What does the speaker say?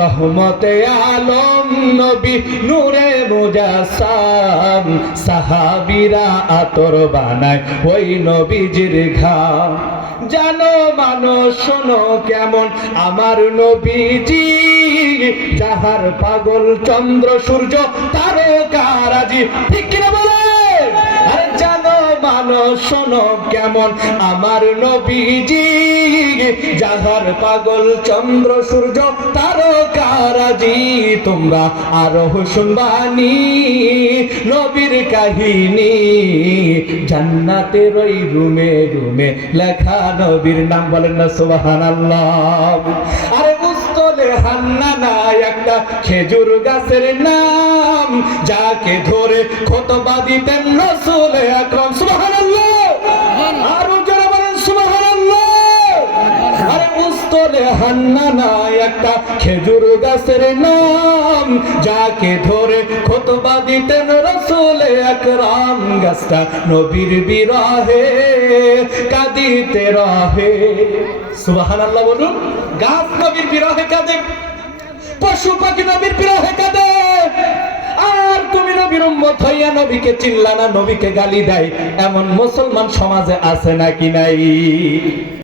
রহমতে আলম নবী নূরে মুজাসাম সাহাবিরা আতর বানায় ওই নবীজির ঘাম। জানো মানো, শোনো কেমন আমার নবীজি, যাহার পাগল চন্দ্র সূর্য তারকারাজি ঠিক কিনা বলে? আরে জানো মানো, শোনো কেমন আমার নবীজি, যাহার পাগল চন্দ্র সূর্য তোমরা আরও শুনবানি নবীর কাহিনী। জান্নাতের ওই রুমে রুমে লেখা নবীর নাম বলেন না সুবহানাল্লাহ। আরে হান্নানা একটা খেজুর গাছের নাম যাকে ধরে খতবা দিতেন রসুল আকরাম সুবহানাল্লাহ। আরও যারা বলেন সুবহানাল্লাহ। আরে মুস্তলে হান্নানা একটা খেজুর গাছের নাম, যাকে ধরে খতবা দিতেন রসুল আকরাম গাছটা নবীর বিরহে, কাঁদিতে রহে। সুবহানাল্লাহ বলুন, গাছ নবীর বিরহে কাঁদে, পশু পাখি নবীর বিরহে কাঁদে। আর তুমি নবীর উম্মত হইয়া নবীকে চিল্লা না, নবীকে গালি দেয়। এমন মুসলমান সমাজে আছে নাকি নাই?